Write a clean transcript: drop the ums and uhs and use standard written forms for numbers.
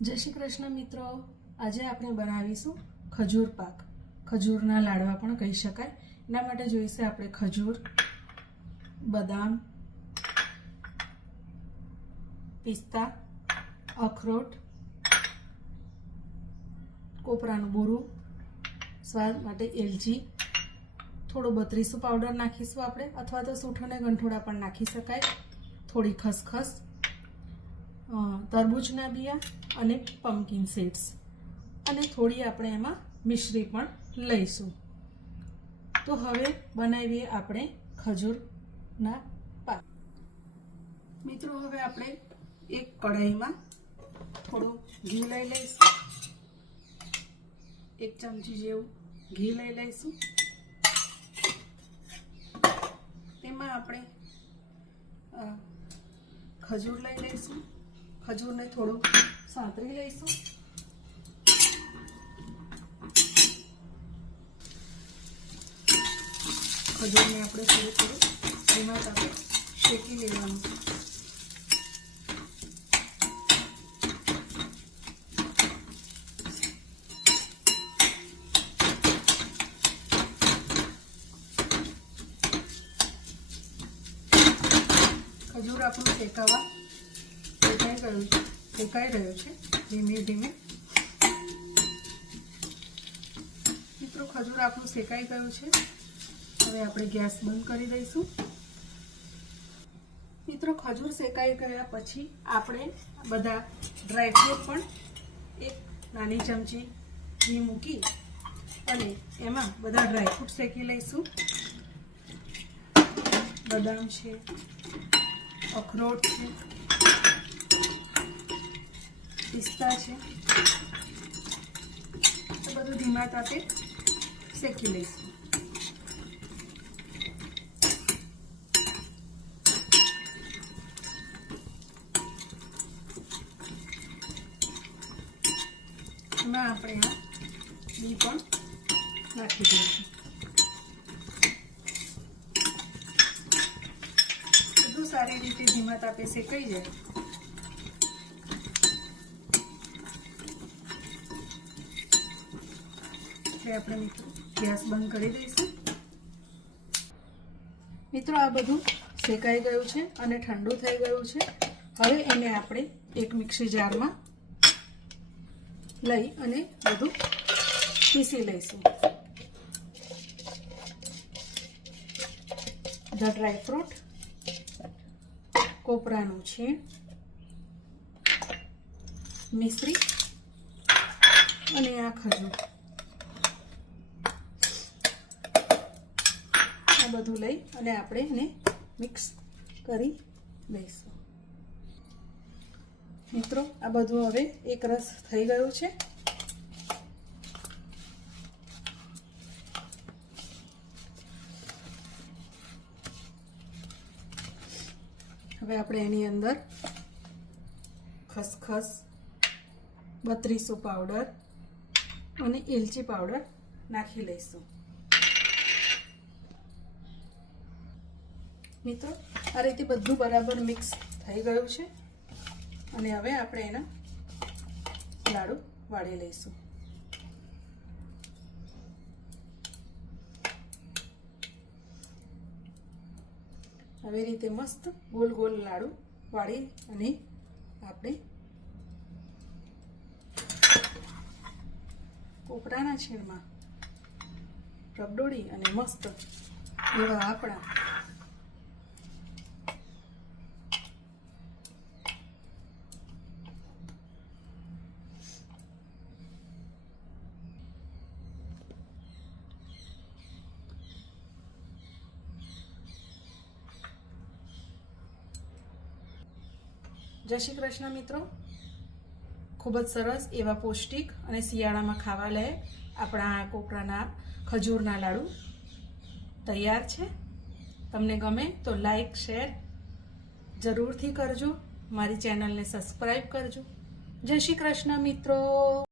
જય શ્રી કૃષ્ણ મિત્રો, આજે આપણે બનાવીશું ખજૂર પાક. ખજૂરના લાડવા પણ કહી શકાય. એના માટે જોઈશે આપણે ખજૂર, બદામ, પિસ્તા, અખરોટ, કોપરાનું બોરું, સ્વાદ માટે એલચી, થોડો બત્રીસું પાવડર નાખીશું આપણે, અથવા તો સૂંઠ અને ગંઠોડા પણ નાખી શકાય, થોડી ખસખસ, તરબૂચના બિયા અને પમ્પકિન સીડ્સ, અને થોડી આપણે એમાં મિશ્રી પણ લઈશું. તો હવે બનાવીએ આપણે ખજૂરના પાક. મિત્રો, હવે આપણે એક કઢાઈમાં થોડું ઘી લઈ લઈશું. 1 ચમચી જેવું ઘી લઈ લઈશું. તેમાં આપણે ખજૂર લઈ લઈશું. ખજૂરને થોડું સાંતળી લઈશું. ખજૂરને આપણે થોડું ધીમા તાપે શેકી લેવાનું. ખજૂર આપણું શેકાઈ રહ્યું છે ધીમે ધીમે. મિત્રો, ખજૂર આપણું શેકાઈ ગયું છે. હવે આપણે ગેસ બંધ કરી દઈશું. મિત્રો, ખજૂર શેકાઈ ગયા પછી આપણે બધા ડ્રાયફ્રૂટ પણ એક નાની ચમચી ઘી મૂકી અને એમાં બધા ડ્રાયફ્રૂટ શેકી લઈશું. બદામ છે, અખરોટ છે, પિસ્તા છે, તો બધું ધીમા તાપે શેકી લઈશું. એમાં આપણે આ ઘી પણ નાખી દઈશું. બધું સારી રીતે ધીમા તાપે શેકાઈ જાય. આપણે મિત્રો ગેસ બંધ કરી દઈશું. મિત્રો, આ બધું શેકાઈ ગયું છે અને ઠંડુ થઈ ગયું છે. હવે એને આપણે એક મિક્સી જારમાં લઈ અને બધું પીસી લઈશું. બધા ડ્રાયફ્રૂટ, કોપરાનું છીણ, મિશ્રી અને આ ખજૂર, બધું લઈ અને આપણે એને મિક્સ કરી લઈશું. મિત્રો, આ બધું હવે એક રસ થઈ ગયું છે. હવે આપણે એની અંદર ખસખસ, બત્રીસું પાવડર અને એલચી પાવડર નાખી લઈશું. મિત્રો, આ રીતે બધું બરાબર મિક્સ થઈ ગયું છે અને હવે આપણે એના લાડુ વાળી લઈશું. આવી રીતે મસ્ત ગોલ ગોલ લાડુ વાળી અને આપણે કોપરાના છીણમાં રગડોળી અને મસ્ત એવા આપણા જય શ્રી કૃષ્ણ મિત્રો, ખૂબ જ સરસ એવા પૌષ્ટિક અને શિયાળામાં ખાવા લાયક આપણા કોપરાના ખજૂરના લાડુ તૈયાર છે. તમને ગમે તો લાઈક શેર જરૂરથી કરજો. મારી ચેનલને સબસ્ક્રાઈબ કરજો. જય શ્રી કૃષ્ણ મિત્રો.